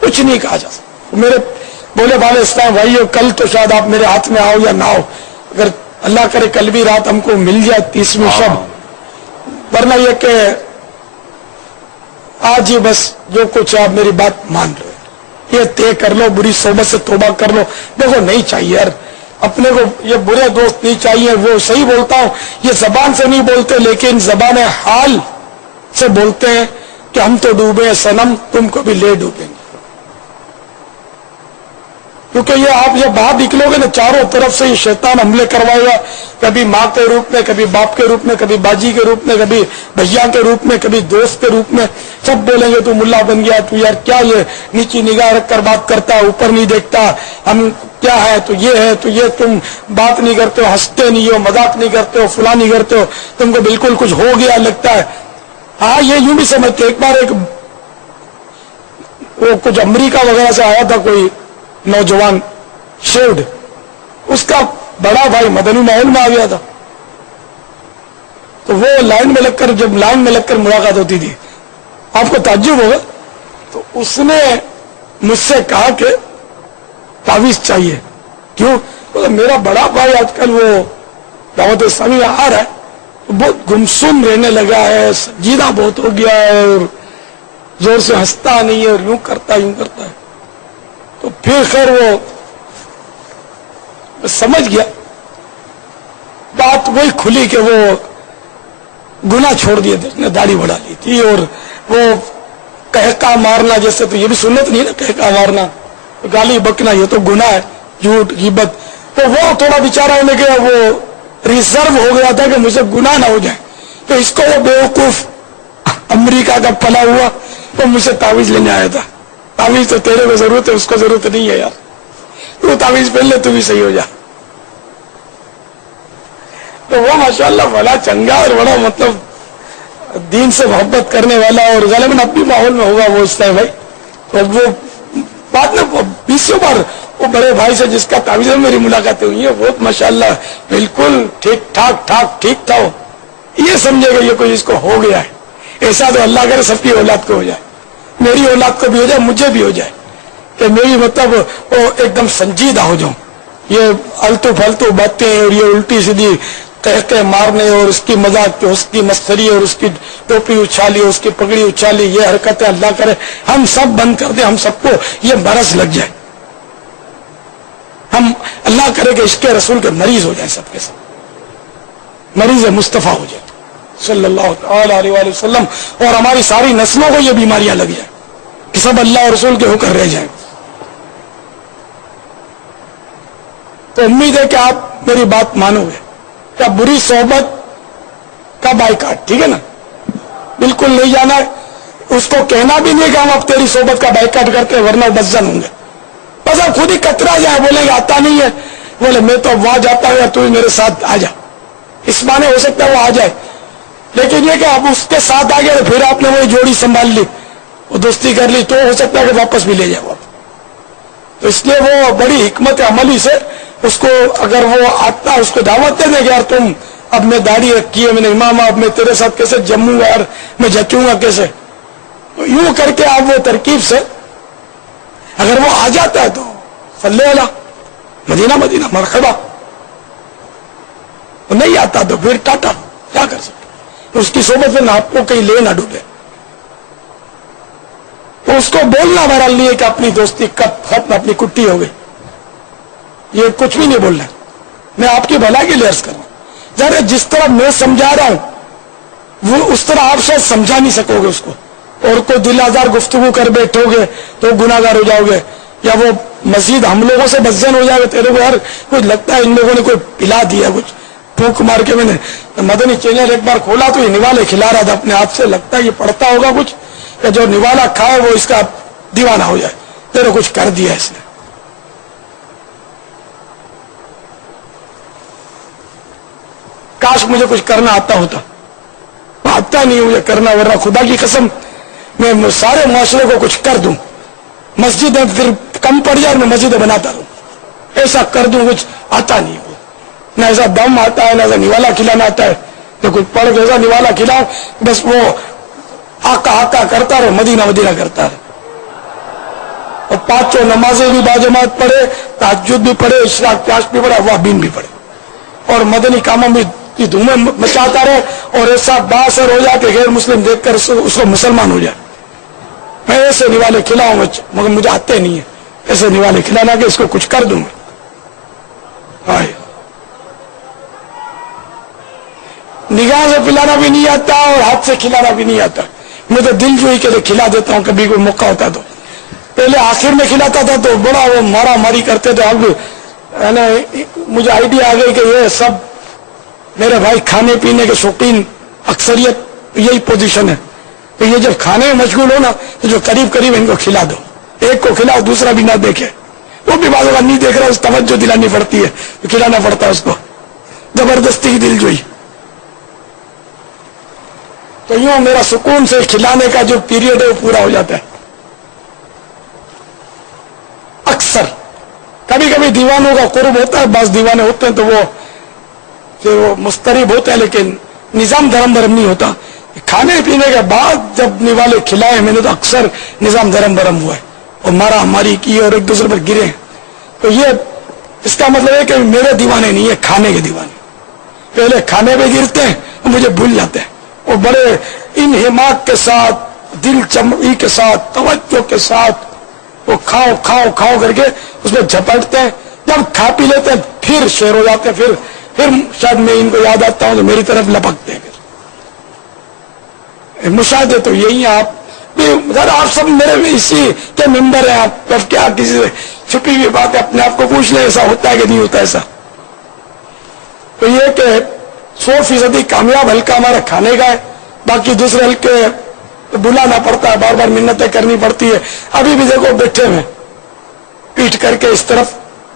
کچھ نہیں کہا جا سکتا۔ میرے بولے بھالے اسلام بھائیو، کل تو شاید آپ میرے ہاتھ میں آؤ یا نہ ہو، اگر اللہ کرے کل بھی رات ہم کو مل جائے 30ویں شب، ورنہ یہ کہ آج ہی بس جو کچھ آپ میری بات مان لو، یہ طے کر لو، بری صحبت سے توبہ کر لو۔ دیکھو نہیں چاہیے یار، اپنے کو یہ برے دوست نہیں چاہیے، وہ صحیح بولتا ہوں، یہ زبان سے نہیں بولتے لیکن زبان حال سے بولتے ہیں کہ ہم تو ڈوبے صنم، تم کو بھی لے ڈوبیں گے، کیونکہ یہ آپ یہ باہر نکلو گے نا، چاروں طرف سے یہ شیطان حملے کروائے گا، کبھی ماں کے روپ میں، کبھی باپ کے روپ میں، کبھی باجی کے روپ میں، کبھی بھیا کے روپ میں، کبھی دوست کے روپ میں، سب بولیں گے تو ملا بن گیا، تو یار کیا یہ نیچی نگاہ رکھ کر بات کرتا ہے، اوپر نہیں دیکھتا، ہم کیا ہے تو یہ ہے، تو یہ تم بات نہیں کرتے ہو، ہنستے نہیں ہو، مذاق نہیں کرتے ہو، فلاں نہیں کرتے ہو، تم کو بالکل کچھ ہو گیا لگتا ہے۔ ہاں یہ یوں بھی سمجھتے، ایک بار ایک وہ کچھ امریکہ وغیرہ سے آیا تھا کوئی نوجوان شیوڈ، اس کا بڑا بھائی مدنی ماحول میں آ گیا تھا، تو وہ لائن میں لگ کر، جب لائن میں لگ کر ملاقات ہوتی تھی، آپ کو تعجب ہوگا، تو اس نے مجھ سے کہا کہ تعویذ چاہیے، کیوں؟ میرا بڑا بھائی آج کل وہ دعوت اسلامی میں آ رہا ہے، بہت گمسم رہنے لگا ہے، سنجیدہ بہت ہو گیا ہے، اور زور سے ہنستا نہیں ہے، اور یوں کرتا ہے، تو پھر خیر وہ سمجھ گیا، بات وہی کھلی کہ وہ گناہ چھوڑ دیے تھے، اس نے داڑھی بڑھا لی تھی، اور وہ کہکا مارنا جیسے، تو یہ بھی سنت نہیں نا، کہکا مارنا، گالی بکنا، یہ تو گناہ ہے، جھوٹ غیبت، تو وہ تھوڑا بیچارہ ہونے کے وہ ریزرو ہو گیا تھا کہ مجھے گناہ نہ ہو جائے، تو اس کو وہ بیوقوف امریکہ کا پلا ہوا، وہ مجھ سے تعویذ لینے آیا تھا، تعویذ تو تیرے کو ضرورت ہے، اس کو ضرورت نہیں ہے یار، تو تعویذ پہن لے تو بھی صحیح ہو جا. تو وہ ماشاءاللہ بڑا چنگا اور بڑا مطلب دین سے محبت کرنے والا اور غالباً اپنی ماحول میں ہوگا وہ اس طرح بھائی. تو وہ بعد میں 20 بار وہ بڑے بھائی سے جس کا تعویذ میں میری ملاقاتیں ہوئی ہیں وہ ماشاءاللہ بالکل ٹھیک تھا. وہ یہ سمجھے گا یہ کوئی اس کو ہو گیا ہے. ایسا تو اللہ کرے سب کی اولاد کو ہو جائے, میری اولاد کو بھی ہو جائے, مجھے بھی ہو جائے کہ میری مطلب وہ ایک دم سنجیدہ ہو جاؤں. یہ التو پھلتو باتیں اور یہ الٹی سیدھی کہتے مارنے اور اس کی مذاق اس کی مسخری اور اس کی ٹوپی اچھالی اور اس کی پگڑی اچھالی, یہ حرکتیں اللہ کرے ہم سب بند کر دیں, ہم سب کو یہ مرض لگ جائے, ہم اللہ کرے کہ عشق رسول کے مریض ہو جائیں, سب کے سب مریض مصطفیٰ ہو جائے صلی اللہ تعالی علیہ وآلہ وسلم, اور ہماری ساری نسلوں کو یہ بیماریاں لگ جائیں کہ سب اللہ اور رسول کے ہو کر رہ جائیں. تو امید ہے کہ آپ میری بات مانو گے. کیا بری صحبت کا بائیکاٹ, ٹھیک ہے نا, بالکل نہیں جانا ہے. اس کو کہنا بھی نہیں کہ ہم اب تیری صحبت کا بائیکاٹ کرتے ہیں ورنہ بزن ہوں گے. بس آپ خود ہی کترا جائے, بولیں گے آتا نہیں ہے, بولے میں تو وہاں جاتا ہوں, تو میرے ساتھ آ جا. اس معنی ہو سکتا ہے وہ آ جائے, لیکن یہ کہ اب اس کے ساتھ آ گئے تو پھر آپ نے وہی جوڑی سنبھال لی, وہ دوستی کر لی, تو ہو سکتا ہے کہ واپس بھی لے جائے وہ. تو اس لیے وہ بڑی حکمت عملی سے اس کو اگر وہ آتا اس کو دعوت دے دے کہ یار تم اب میں داڑھی رکھی ہے, میں نے امام, اب میں تیرے ساتھ کیسے جموں گا یار, میں جچوں گا کیسے. تو یوں کر کے آپ وہ ترکیب سے اگر وہ آ جاتا ہے تو صلی اللہ مدینہ مرحبا, نہیں آتا تو پھر ٹاٹا, کیا کر سکتے. اس کی صحبت میں نہ آپ کو کہیں لے نہ ڈوبے. تو اس کو بولنا بہرحال نہیں ہے کہ اپنی دوستی کب ختم, اپنی کٹی ہو گئی, یہ کچھ بھی نہیں بولنا. میں آپ کی بھلا کے لیے عرض کر رہا ہوں. ذرا جس طرح میں سمجھا رہا ہوں وہ اس طرح آپ شاید سمجھا نہیں سکو گے اس کو, اور کوئی دل آزار گفتگو کر بیٹھو گے تو گناہ گار ہو جاؤ گے, یا وہ مزید ہم لوگوں سے بدزن ہو جائے گا. تیرے کو یار کچھ لگتا ہے ان لوگوں نے کوئی پلا دیا, کچھ پھونک مار کے. میں نے مدنی چینل ایک بار کھولا تو یہ نوالے کھلا رہا تھا اپنے ہاتھ سے, لگتا ہے یہ پڑتا ہوگا کچھ, کہ جو نوالا کھائے وہ اس کا دیوانہ ہو جائے, تیرے کچھ کر دیا اس نے. کاش مجھے کچھ کرنا آتا ہوتا, آتا نہیں مجھے کرنا, ورنہ خدا کی قسم میں سارے معاشرے کو کچھ کر دوں. مسجدیں پھر کم پڑ جائے, میں مسجدیں بناتا رہوں, ایسا کر دوں. کچھ آتا نہیں, نہ ایسا دم آتا ہے, نہ ایسا نوالا کھلانا آتا ہے. تو کچھ پڑھ کے ایسا نوالا کھلاؤ, بس وہ آقا کرتا رہے, مدینہ کرتا رہے, اور 5 نمازیں بھی باجماعت پڑھے, تہجد بھی پڑھے, اشراق پیاش بھی پڑھے, وابین بھی پڑھے, اور مدنی کاموں میں دھومیں مچاتا رہے, اور ایسا باثر ہو جائے کہ غیر مسلم دیکھ کر اس کو مسلمان ہو جائے. میں ایسے نوالے کھلاؤں, مگر مجھے آتے نہیں ہے ایسے نوالے کھلانا کہ اس کو کچھ کر دوں. نگاہ سے پلانا بھی نہیں آتا اور ہاتھ سے کھلانا بھی نہیں آتا. میں تو دل جوئی کے لیے کھلا دیتا ہوں, کبھی کوئی موقع ہوتا تو. پہلے آخر میں کھلاتا تھا تو بڑا وہ مارا ماری کرتے تھے. اب مجھے آئیڈیا آ گئی کہ یہ سب میرے بھائی کھانے پینے کے شوقین, اکثریت یہی پوزیشن ہے. تو یہ جب کھانے میں مشغول ہو نا, تو جو قریب ان کو کھلا دو, ایک کو کھلاؤ دوسرا بھی نہ دیکھے, وہ بھی بعض اوقات نہیں دیکھ رہا, اس توجہ دلانی پڑتی ہے, تو کھلانا پڑتا ہے اس کو, زبردستی کی دل جوئی. تو یوں میرا سکون سے کھلانے کا جو پیریڈ ہے وہ پورا ہو جاتا ہے. اکثر کبھی کبھی دیوانوں کا قرب ہوتا ہے, بعض دیوانے ہوتے ہیں تو وہ مسترب ہوتے ہیں, لیکن نظام دھرم نہیں ہوتا. کھانے پینے کے بعد جب نوالے کھلائے میں نے تو اکثر نظام دھرم ہوا ہے, اور مارا ماری کی اور ایک دوسرے پر گرے. تو یہ اس کا مطلب ہے کہ میرے دیوانے نہیں ہے, کھانے کے دیوانے. پہلے کھانے پہ گرتے ہیں, مجھے بھول جاتے ہیں, وہ بڑے انہماک کے ساتھ, دل چمڑی کے ساتھ, توجہ کے ساتھ وہ کھاؤ کر کے اس میں جھپٹتے ہیں. جب کھا پی لیتے ہیں پھر شیر ہو جاتے ہیں, پھر شاید میں ان کو یاد آتا ہوں تو میری طرف لپکتے ہیں. پھر مشاہدے تو یہی ہیں. آپ سب میرے اسی کے ممبر ہیں, آپ کیا کسی سے چھپی ہوئی بات ہے, اپنے آپ کو پوچھ لیں ایسا ہوتا ہے کہ نہیں ہوتا ایسا. تو یہ کہ 100% کامیاب حلقہ ہمارا کھانے کا ہے, باقی دوسرے حلقے بلانا پڑتا ہے, بار بار منتیں کرنی پڑتی ہے. ابھی بھی دیکھو بیٹھے میں پیٹ کر کے اس طرف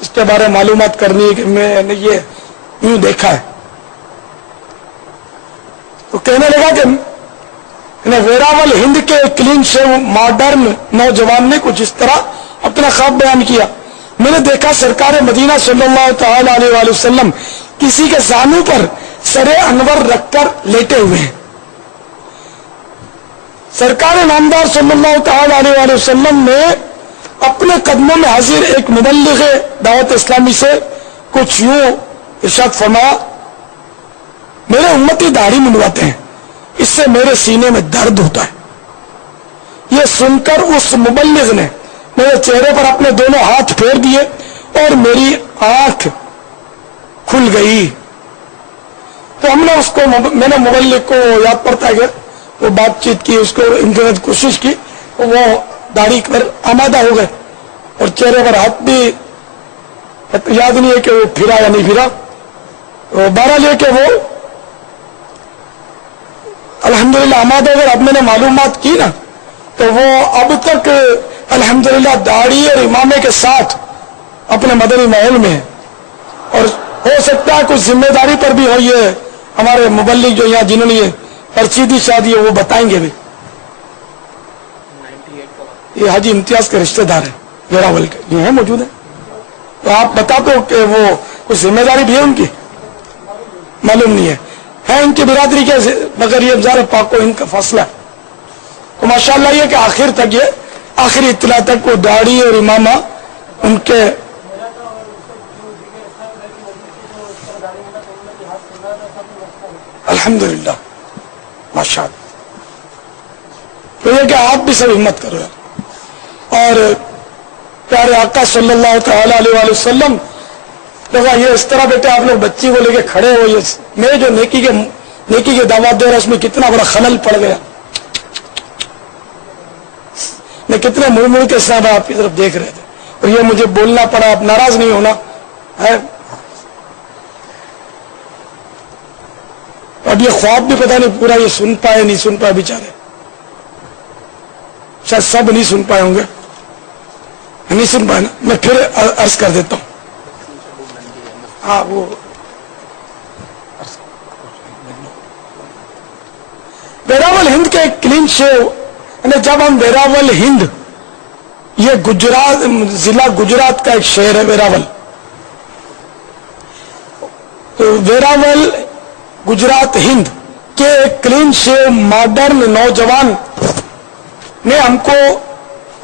اس کے بارے میں معلومات کرنی ہے کہ میں نے یہ یوں دیکھا ہے. تو کہنے لگا کہ ویراول ہند کے کلین شیو ماڈرن نوجوان نے کچھ اس طرح اپنا خواب بیان کیا. میں نے دیکھا سرکار مدینہ صلی اللہ تعالی علیہ وآلہ وسلم کسی کے زانو پر سر انور رکھ کر لیٹے ہوئے ہیں. سرکار نامدار صلی اللہ تعالی علیہ وآلہ وسلم نے اپنے قدموں میں حاضر ایک مبلغ دعوت اسلامی سے کچھ یوں ارشاد فرمایا: میرے امتی داڑھی منڈواتے ہیں، اس سے میرے سینے میں درد ہوتا ہے. یہ سن کر اس مبلغ نے میرے چہرے پر اپنے دونوں ہاتھ پھیر دیے اور میری آنکھ کھل گئی. تو ہم نے اس کو، میں نے مبلغ کو یاد پڑتا ہے وہ بات چیت کی، اس کو انٹرنیٹ کوشش کی، وہ داڑھی پر آمادہ ہو گئے اور چہرے پر ہاتھ بھی یاد نہیں ہے کہ وہ پھرا یا نہیں پھرا. بہرحال یہ کہ وہ الحمدللہ آمادہ ہو گئے. اب میں نے معلومات کی نا تو وہ اب تک الحمدللہ داڑھی اور امامے کے ساتھ اپنے مدنی ماحول میں ہے. اور ہو سکتا ہے کچھ ذمہ داری پر بھی ہو. یہ ہمارے مبلغ جو یہاں جنہوں نے یہ پرچی دی شادی ہے وہ بتائیں گے بھی. یہ حاجی امتیاز کے رشتہ دار ہیں ویراول کے، یہ ہیں موجود ہیں. تو آپ بتا دو کہ وہ کچھ ذمہ داری بھی ہے ان کی، معلوم نہیں ہے ان کی برادری کے، مگر یہ ظاہر پاک و ان کا فاصلہ ہے. تو ماشاءاللہ یہ کہ آخر تک، یہ آخری اطلاع تک وہ داڑھی اور امامہ ان کے الحمدللہ ماشاءاللہ. تو یہ کہ آپ بھی سب ہمت کرو اور پیارے آقا صلی اللہ تعالی علیہ وآلہ وسلم لگا یہ اس طرح بیٹے آپ لوگ بچی کو لے کے کھڑے ہو، یہ میں جو نیکی کے دعوت دے رہا اس میں کتنا بڑا خلل پڑ گیا. میں کتنے مڑ مڑ کے صاحب آپ کی طرف دیکھ رہے تھے اور یہ مجھے بولنا پڑا. آپ ناراض نہیں ہونا ہے. اب یہ خواب بھی پتہ نہیں پورا یہ سن پائے نہیں سن پائے بیچارے، شاید سب نہیں سن پائے ہوں گے، نہیں سن پائے نا. میں پھر عرض کر دیتا ہوں. ہاں وہ ویراول ہند کے کلین شیو، جب ہم ویراول ہند، یہ گجرات ضلع گجرات کا ایک شہر ہے ویراول. تو ویراول گجرات ہند کے ایک کلین شیو ماڈرن نوجوان نے ہم کو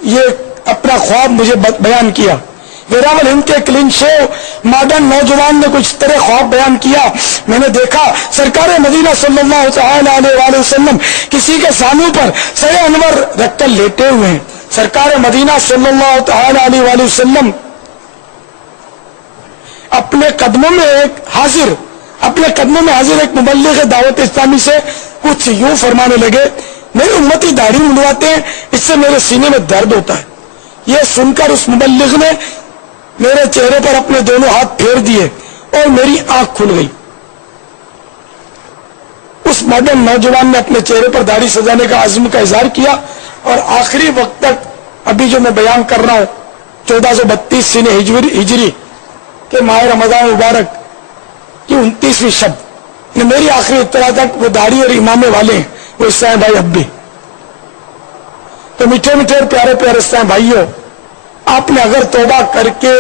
یہ اپنا خواب مجھے بیان کیا. ویراول ہند کے کلین شیو ماڈرن نوجوان نے کچھ طرح خواب بیان کیا. میں نے دیکھا سرکار مدینہ صلی اللہ تعالی علیہ وآلہ وسلم کسی کے سانو پر سر انور رکھ کر لیٹے ہوئے ہیں. سرکار مدینہ صلی اللہ تعالی علیہ وآلہ وسلم اپنے قدموں میں حاضر ایک مبلغ دعوت اسلامی سے کچھ یوں فرمانے لگے: میرے امتی داڑھی منڈواتے ہیں، اس سے میرے سینے میں درد ہوتا ہے. یہ سن کر اس مبلغ نے میرے چہرے پر اپنے دونوں ہاتھ پھیر دیے اور میری آنکھ کھل گئی. اس ماڈرن نوجوان نے اپنے چہرے پر داڑھی سجانے کا عزم کا اظہار کیا اور آخری وقت تک، ابھی جو میں بیان کر رہا ہوں 1432 سن ہجری کے ماہ رمضان مبارک کی 29ویں شب، میری آخری اطلاع تک وہ داڑھی اور امامے والے ہیں. وہ اسلام بھائی اب بھی. تو میٹھے میٹھے پیارے پیارے اسلام بھائیوں، آپ نے اگر توبہ کر کے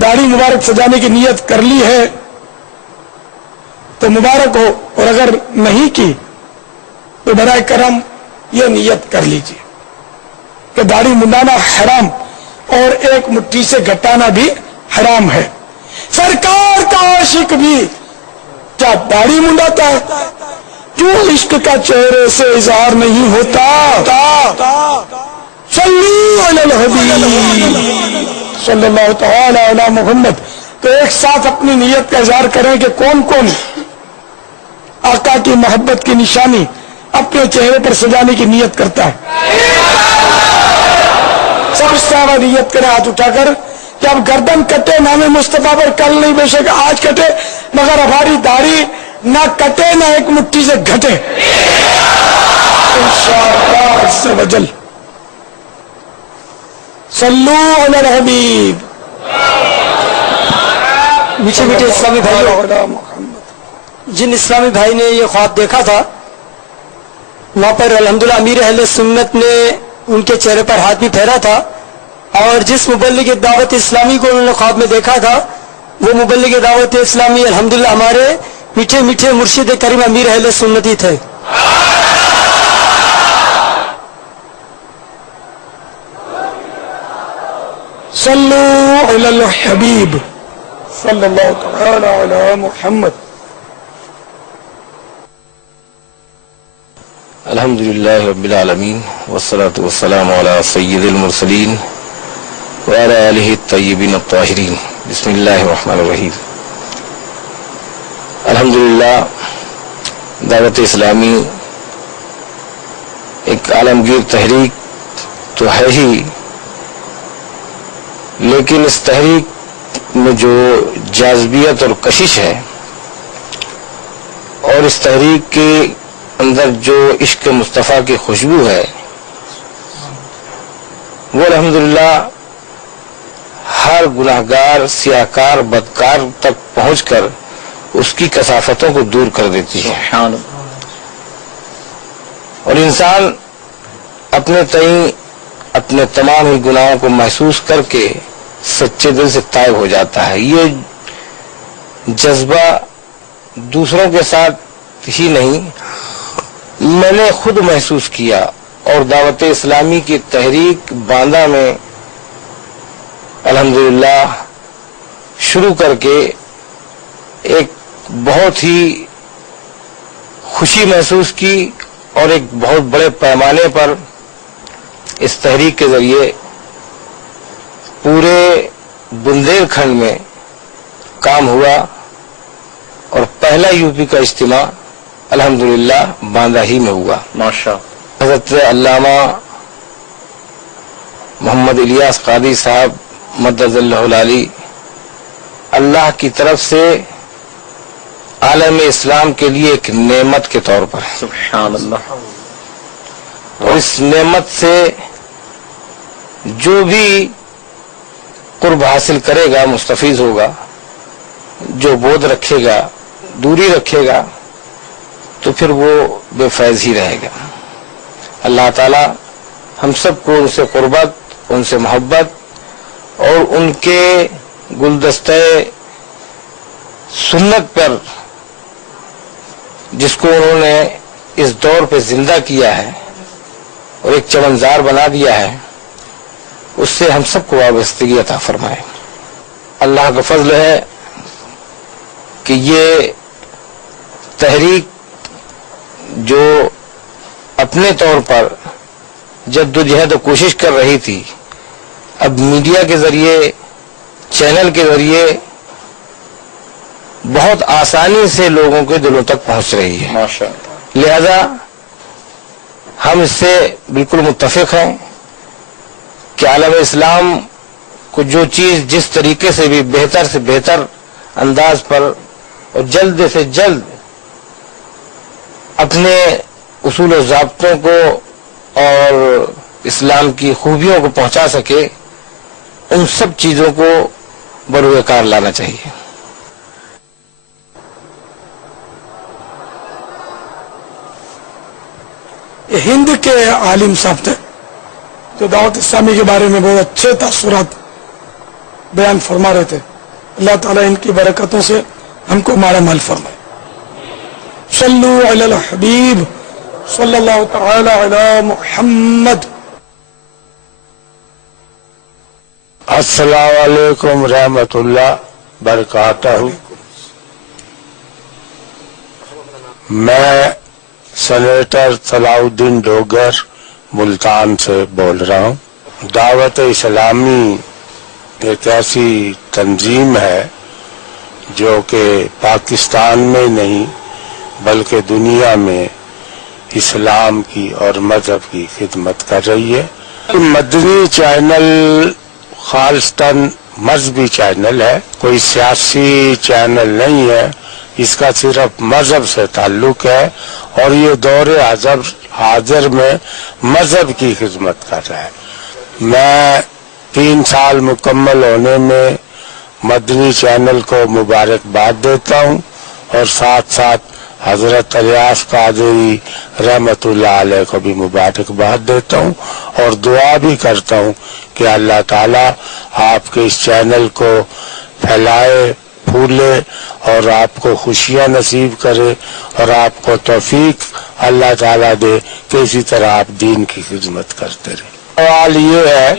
داڑھی مبارک سجانے کی نیت کر لی ہے تو مبارک ہو، اور اگر نہیں کی تو برائے کرم یہ نیت کر لیجیے کہ داڑھی منڈانا حرام اور ایک مٹھی سے گھٹانا بھی حرام ہے. سرکار کا عاشق بھی کیا داڑھی منڈاتا ہے؟ کیوں عشق کا چہرے سے اظہار نہیں ہوتا؟ صلو علی الحبیب صلی اللہ تعالی علی محمد. تو ایک ساتھ اپنی نیت کا اظہار کریں کہ کون کون آقا کی محبت کی نشانی اپنے چہرے پر سجانے کی نیت کرتا ہے. سب اس طرح نیت کریں ہاتھ اٹھا کر کہ اب گردن کٹے نام مصطفیٰ پر، کل نہیں بے شک آج کٹے، مگر ہماری داڑھی نہ کٹے نہ ایک مٹھی سے گھٹے انشاءاللہ عز و جل. صلو علی الحبیب میٹھے میٹھے اسلامی بھائیوں، جن اسلامی بھائی نے یہ خواب دیکھا تھا، وہاں پر الحمدللہ امیر اہل سنت نے ان کے چہرے پر ہاتھ بھی پھیرا تھا، اور جس مبلغ دعوت اسلامی کو انہوں نے خواب میں دیکھا تھا، وہ مبلغ دعوت اسلامی الحمدللہ ہمارے میٹھے میٹھے مرشد کریم امیر اہل سنتی تھے۔ صلو علی الحبیب صلی اللہ تعالی علی محمد۔ الحمدللہ رب العالمین والصلاة والسلام علی سید المرسلین وعلی آلہ الطیبین الطاہرین۔ بسم اللہ الرحمن الرحیم۔ الحمدللہ دعوت اسلامی ایک عالمگیر تحریک تو ہے ہی، لیکن اس تحریک میں جو جاذبیت اور کشش ہے، اور اس تحریک کے اندر جو عشق مصطفیٰ کی خوشبو ہے، وہ الحمدللہ ہر گناہگار، سیاہکار، بدکار تک پہنچ کر اس کی کثافتوں کو دور کر دیتی ہے، اور انسان اپنے تئیں اپنے تمام ہی گناہوں کو محسوس کر کے سچے دل سے تائب ہو جاتا ہے۔ یہ جذبہ دوسروں کے ساتھ ہی نہیں، میں نے خود محسوس کیا، اور دعوت اسلامی کی تحریک باندہ میں الحمدللہ شروع کر کے ایک بہت ہی خوشی محسوس کی، اور ایک بہت بڑے پیمانے پر اس تحریک کے ذریعے پورے بندیل کھنڈ میں کام ہوا، اور پہلا یو پی کا اجتماع الحمدللہ باندہ ہی میں ہوا۔ ماشاء حضرت علامہ محمد الیاس قادری صاحب مدد اللہ العلی اللہ کی طرف سے عالم اسلام کے لیے ایک نعمت کے طور پر، سبحان اللہ، اور اس نعمت سے جو بھی قرب حاصل کرے گا مستفیض ہوگا، جو بود رکھے گا، دوری رکھے گا، تو پھر وہ بے فیض ہی رہے گا۔ اللہ تعالی ہم سب کو ان سے قربت، ان سے محبت، اور ان کے گلدستہ سنت پر جس کو انہوں نے اس دور پہ زندہ کیا ہے اور ایک چمنزار بنا دیا ہے، اس سے ہم سب کو وابستگی عطا فرمائے۔ اللہ کا فضل ہے کہ یہ تحریک جو اپنے طور پر جدوجہد و کوشش کر رہی تھی، اب میڈیا کے ذریعے، چینل کے ذریعے بہت آسانی سے لوگوں کے دلوں تک پہنچ رہی ہے، ماشاء لہذا ہم اس سے بالکل متفق ہیں کہ عالم اسلام کو جو چیز جس طریقے سے بھی بہتر سے بہتر انداز پر اور جلد سے جلد اپنے اصول و ضابطوں کو اور اسلام کی خوبیوں کو پہنچا سکے، ان سب چیزوں کو بروئے کار لانا چاہیے۔ یہ ہند کے عالم صاحب تھے جو دعوت اسلامی کے بارے میں بہت اچھے تاثرات بیان فرما رہے تھے۔ اللہ تعالیٰ ان کی برکتوں سے ہم کو مالا مال فرمائے۔ صلو علی الحبیب صلی اللہ تعالی علی محمد۔ السلام علیکم رحمت اللہ برکاتہ۔ میں سینیٹر صلاح الدین ڈوگر ملتان سے بول رہا ہوں۔ دعوت اسلامی ایک ایسی تنظیم ہے جو کہ پاکستان میں نہیں بلکہ دنیا میں اسلام کی اور مذہب کی خدمت کر رہی ہے۔ مدنی چینل خالصتاً مذہبی چینل ہے، کوئی سیاسی چینل نہیں ہے، اس کا صرف مذہب سے تعلق ہے، اور یہ دور حاضر میں مذہب کی خدمت کر رہا ہے۔ میں 3 سال مکمل ہونے میں مدنی چینل کو مبارکباد دیتا ہوں اور ساتھ ساتھ حضرت الیاس قادری رحمت اللہ علیہ کو بھی مبارکباد دیتا ہوں اور دعا بھی کرتا ہوں کہ اللہ تعالیٰ آپ کے اس چینل کو پھیلائے پھولے اور آپ کو خوشیاں نصیب کرے اور آپ کو توفیق اللہ تعالیٰ دے کہ اسی طرح آپ دین کی خدمت کرتے رہے۔ سوال یہ ہے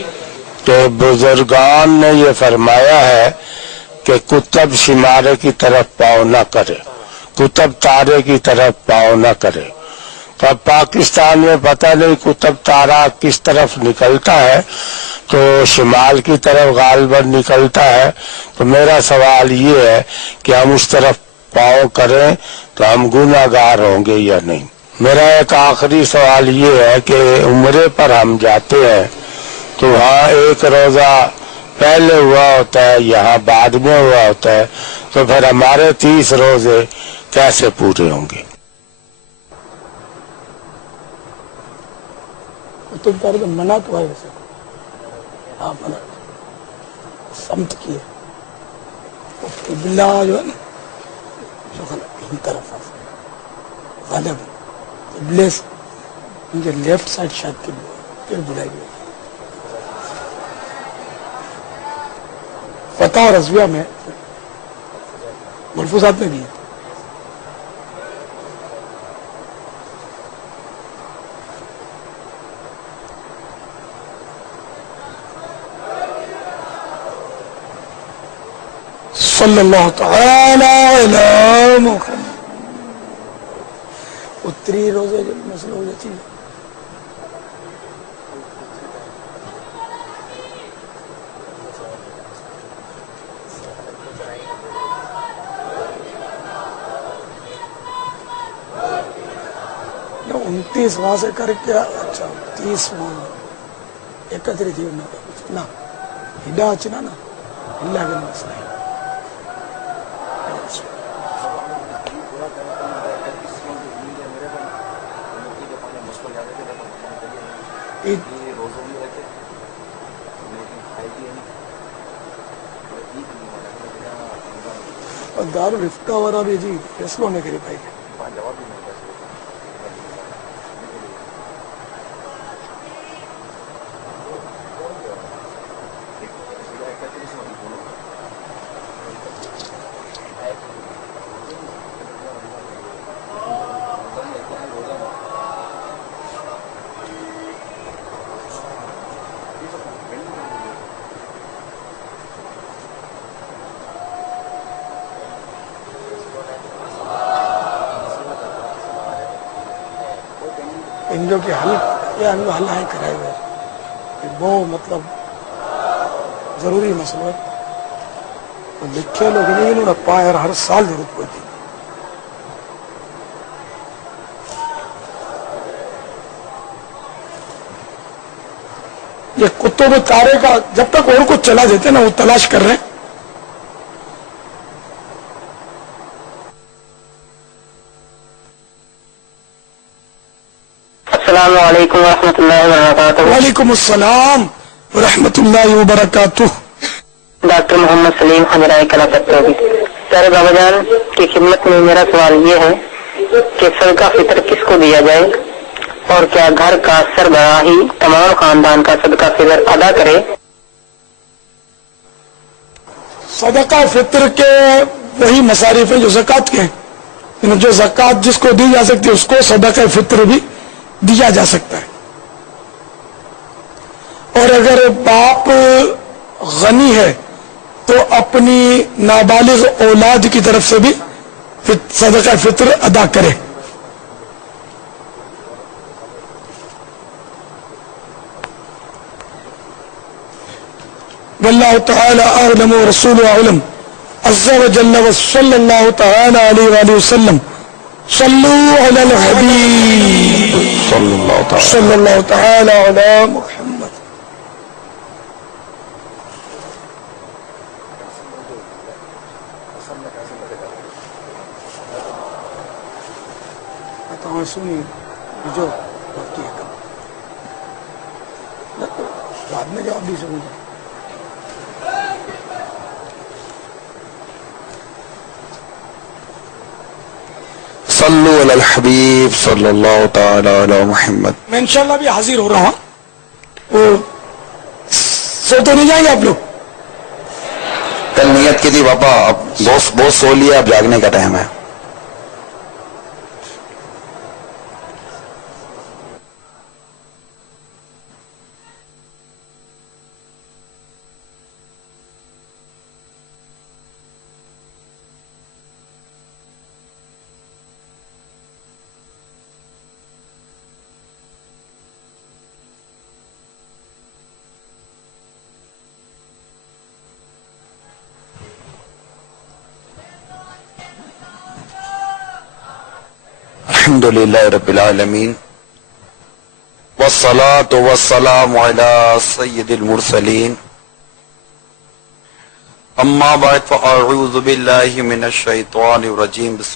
کہ بزرگان نے یہ فرمایا ہے کہ کتب شمارے کی طرف پاؤں نہ کرے، کتب تارے کی طرف پاؤں نہ کرے۔ تو اب پاکستان میں پتہ نہیں کتب تارہ کس طرف نکلتا ہے، تو شمال کی طرف غالباً نکلتا ہے۔ تو میرا سوال یہ ہے کہ ہم اس طرف پاؤں کریں تو ہم گناہ گار ہوں گے یا نہیں۔ میرا ایک آخری سوال یہ ہے کہ عمرے پر ہم جاتے ہیں تو وہاں ایک روزہ پہلے ہوا ہوتا ہے، یہاں بعد میں ہوا ہوتا ہے، تو پھر ہمارے 30 روزے کیسے پورے ہوں گے؟ تم کر دو منع تو ہے ویسے، ہاں منع سمت کی ہے قبلہ جو ہے نا جو ان طرف غالب قبلے سے ان کے لیفٹ سائڈ شاید قبلہ پھر بلائی گئی فتح اور رضویہ میں ملفوظات میں بھی ہے۔ صلی اللہ تعالی علی محمد۔ اتری روزے جو مسئلہ ہو جاتی ہے یا 29 وہاں سے کر کے اچھا 30 وہاں 31 تھی نا ہڈا اچنا نا اللہ کے مسئلہ ہے۔ دارالفتہ والا بھی جی فیصلہ ہونے کے لیے پائی گئے۔ ان جو کہ حل یا ان کو حل ہے کرائے ہوئے کہ وہ مطلب ضروری مسئلہ ہے تو لکھے لوگ نہیں انہوں نے پائے اور ہر سال ضرورت پڑتی۔ یہ کتب تارے کا جب تک اور کو چلا دیتے نا وہ تلاش کر رہے ہیں۔ السلام علیکم ورحمۃ اللہ وبرکاتہ۔ وعلیکم السلام ورحمۃ اللہ وبرکاتہ۔ ڈاکٹر محمد سلیم حضرائے کلا پتوی۔ پیارے بابا جان کی خدمت میں میرا سوال یہ ہے کہ صدقہ فطر کس کو دیا جائے اور کیا گھر کا سربراہ ہی تمام خاندان کا صدقہ فطر ادا کرے؟ صدقہ فطر کے وہی مصارف ہیں جو زکوٰۃ کے ہیں، جو زکوٰۃ جس کو دی جا سکتی ہے اس کو صدقہ فطر بھی دیا جا سکتا ہے۔ اور اگر باپ غنی ہے تو اپنی نابالغ اولاد کی طرف سے بھی صدقہ فطر ادا کرے۔ واللہ تعالی اعلم ورسول اعلم عز وجل وصلی اللہ تعالی علیہ وآلہ وسلم۔ صلو علی الحبیب صلی اللہ تعالی علی محمد۔ سنی جو باقی ہے بعد میں جواب بھی سنوں گا۔ علی الحبیب صلی اللہ تعالی علی محمد. میں انشاءاللہ بھی حاضر ہو رہا ہوں. وہ سوتے نہیں جائیں گے آپ لوگ؟ کل نیت کی تھی پاپا، اب بہت سو لیا، اب جاگنے کا ٹائم ہے. الحمدللہ رب العالمین والصلاة والسلام علی سید المرسلین. اما بعد فاعوذ باللہ من الشیطان الرجیم. بسم